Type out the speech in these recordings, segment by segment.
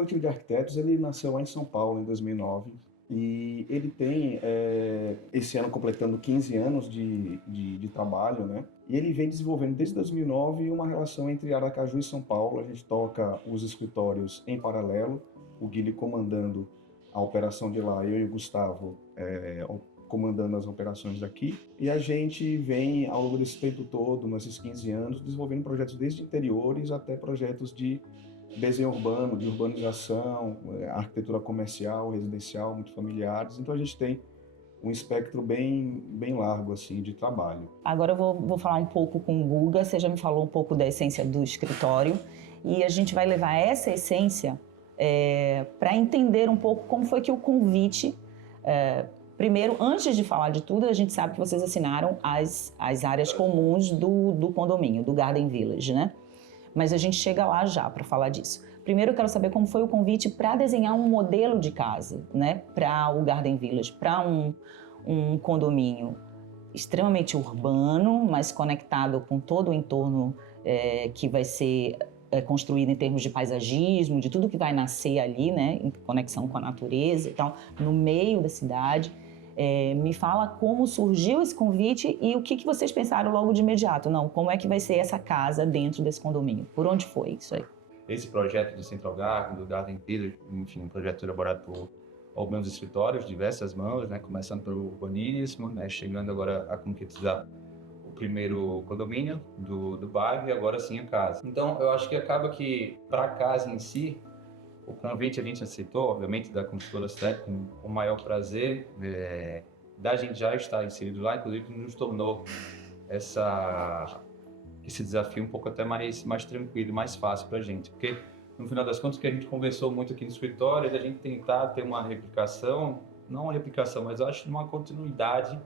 coletivo de arquitetos, ele nasceu lá em São Paulo, em 2009, e ele tem, esse ano, completando 15 anos de trabalho, né? E ele vem desenvolvendo, desde 2009, uma relação entre Aracaju e São Paulo. A gente toca os escritórios em paralelo, o Guilherme comandando a operação de lá, eu e o Gustavo comandando as operações daqui. E a gente vem, ao longo desse tempo todo, nesses 15 anos, desenvolvendo projetos desde interiores até projetos de desenho urbano, de urbanização, arquitetura comercial, residencial, muito familiares. Então a gente tem um espectro bem largo assim de trabalho. Agora eu vou falar um pouco com o Guga. Você já me falou um pouco da essência do escritório e a gente vai levar essa essência para entender um pouco como foi que o convite... Primeiro, antes de falar de tudo, a gente sabe que vocês assinaram as áreas comuns do condomínio, do Garden Village, né? Mas a gente chega lá já para falar disso. Primeiro eu quero saber como foi o convite para desenhar um modelo de casa, né? Para o Garden Village, para um condomínio extremamente urbano, mas conectado com todo o entorno que vai ser construído em termos de paisagismo, de tudo que vai nascer ali, né? Em conexão com a natureza e tal, no meio da cidade. Me fala como surgiu esse convite e o que vocês pensaram logo de imediato. Não, como é que vai ser essa casa dentro desse condomínio? Por onde foi isso aí? Esse projeto do Central Garden, do Garden Village, enfim, um projeto elaborado por alguns escritórios, diversas mãos, né, começando pelo urbanismo, né, chegando agora a concretizar o primeiro condomínio do bairro e agora sim a casa. Então, eu acho que acaba que, para a casa em si, o convite a gente aceitou, obviamente, da construtora cidade com o maior prazer, da gente já estar inserido lá, inclusive nos tornou esse desafio um pouco até mais tranquilo, mais fácil para a gente, porque no final das contas o que a gente conversou muito aqui no escritório é da gente tentar ter uma replicação, não uma replicação, mas eu acho uma continuidade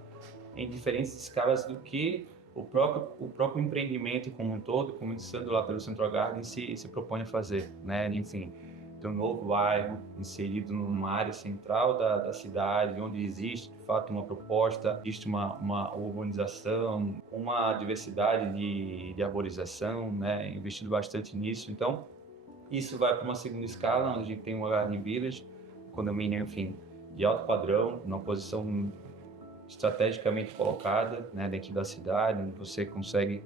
em diferentes escalas do que o próprio empreendimento como um todo, começando lá pelo Central Garden, se propõe a fazer, né? Enfim, ter um novo bairro inserido numa área central da cidade, onde existe, de fato, uma proposta, existe uma urbanização, uma diversidade de arborização, né? Investido bastante nisso. Então, isso vai para uma segunda escala, onde a gente tem um Garden Village, um condomínio, enfim, de alto padrão, numa posição estrategicamente colocada, né, dentro da cidade, onde você consegue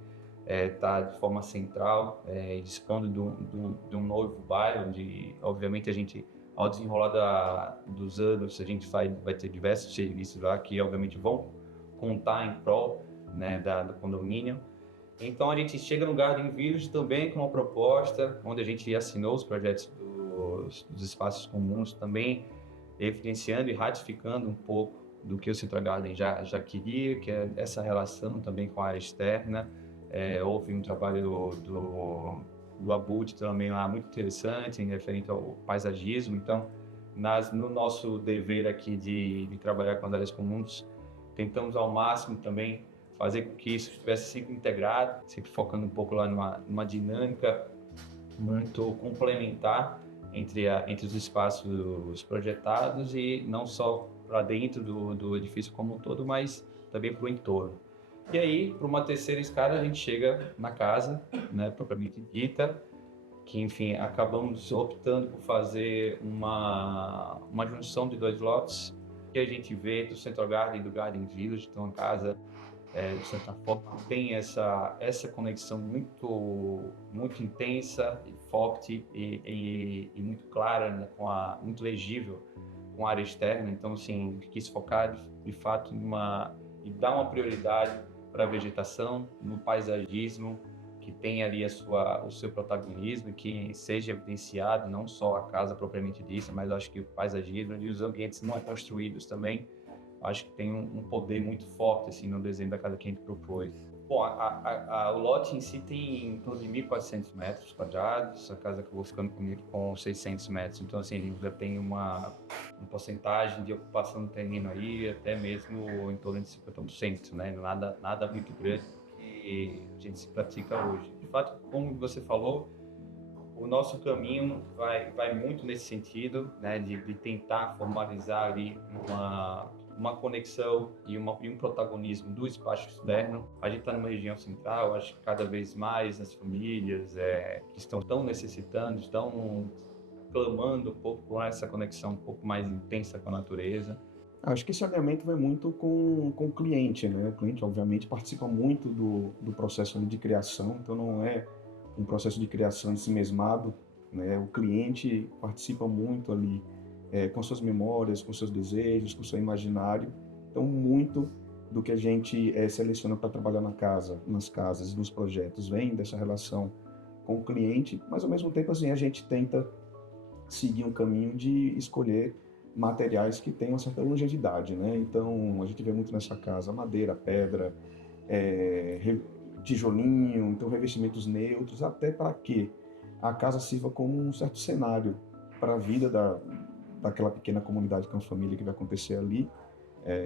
estar de forma central, dispondo de um novo bairro, onde obviamente a gente, ao desenrolar dos anos, a gente vai ter diversos serviços lá que obviamente vão contar em prol, né, do condomínio. Então a gente chega no Garden Village também com uma proposta, onde a gente assinou os projetos dos espaços comuns também, evidenciando e ratificando um pouco do que o Central Garden já queria, que é essa relação também com a área externa. Houve um trabalho do Abud também lá muito interessante, em referente ao paisagismo. Então, no nosso dever aqui de trabalhar com as áreas comuns, tentamos ao máximo também fazer com que isso estivesse sempre integrado, sempre focando um pouco lá numa dinâmica muito complementar entre os espaços projetados e não só para dentro do edifício como um todo, mas também para o entorno. E aí, para uma terceira escada, a gente chega na casa, né, propriamente dita, que, enfim, acabamos optando por fazer uma junção de dois lotes, que a gente vê do Central Garden e do Garden Village. Então, a casa, de certa forma, tem essa conexão muito intensa e forte e muito clara, né, muito legível com a área externa. Então, assim, quis focar, de fato, e dar uma prioridade para a vegetação, no paisagismo, que tem ali o seu protagonismo, que seja evidenciado não só a casa propriamente dita, mas acho que o paisagismo e os ambientes não construídos também, acho que tem um poder muito forte assim, no desenho da casa que a gente propôs. Bom, o lote em si tem em torno de 1.400 metros quadrados, a casa acabou ficando comigo com 600 metros, então assim, a gente já tem uma porcentagem de ocupação do terreno aí, até mesmo em torno de 50%, né? Nada muito grande que a gente se pratica hoje. De fato, como você falou, o nosso caminho vai muito nesse sentido, né, de tentar formalizar ali uma conexão e um protagonismo do espaço externo. A gente está numa região central, acho que cada vez mais as famílias que estão tão necessitando, estão clamando um pouco por essa conexão um pouco mais intensa com a natureza. Acho que esse alinhamento vai muito com o cliente, né? O cliente, obviamente, participa muito do processo ali de criação, então não é um processo de criação de si mesmado, né? O cliente participa muito ali com suas memórias, com seus desejos, com seu imaginário. Então, muito do que a gente seleciona para trabalhar nas casas, nos projetos, vem dessa relação com o cliente, mas ao mesmo tempo, assim, a gente tenta seguir um caminho de escolher materiais que têm uma certa longevidade, né? Então, a gente vê muito nessa casa madeira, pedra, tijolinho, então revestimentos neutros, até para que a casa sirva como um certo cenário para a vida daquela pequena comunidade, que é uma família que vai acontecer ali,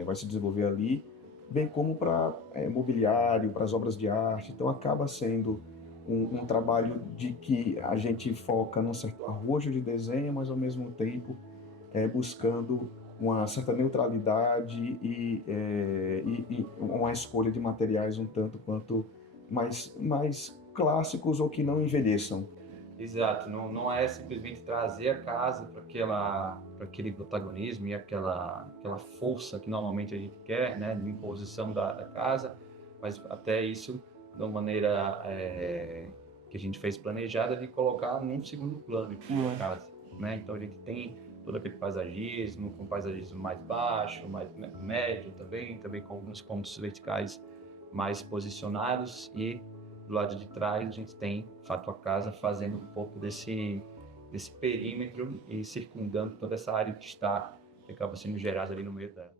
vai se desenvolver ali, bem como para mobiliário, para as obras de arte. Então, acaba sendo um trabalho de que a gente foca num certo arrojo de desenho, mas ao mesmo tempo buscando uma certa neutralidade e uma escolha de materiais um tanto quanto mais clássicos ou que não envelheçam. Exato, não é simplesmente trazer a casa para aquele protagonismo e aquela força que normalmente a gente quer, né, de imposição da casa, mas até isso de uma maneira que a gente fez planejada de colocar num segundo plano a casa, né? Então a gente tem todo aquele paisagismo, com paisagismo mais baixo, mais médio também com alguns pontos verticais mais posicionados, e do lado de trás a gente tem, de fato, a casa fazendo um pouco desse perímetro e circundando toda essa área que acaba sendo gerada ali no meio dela.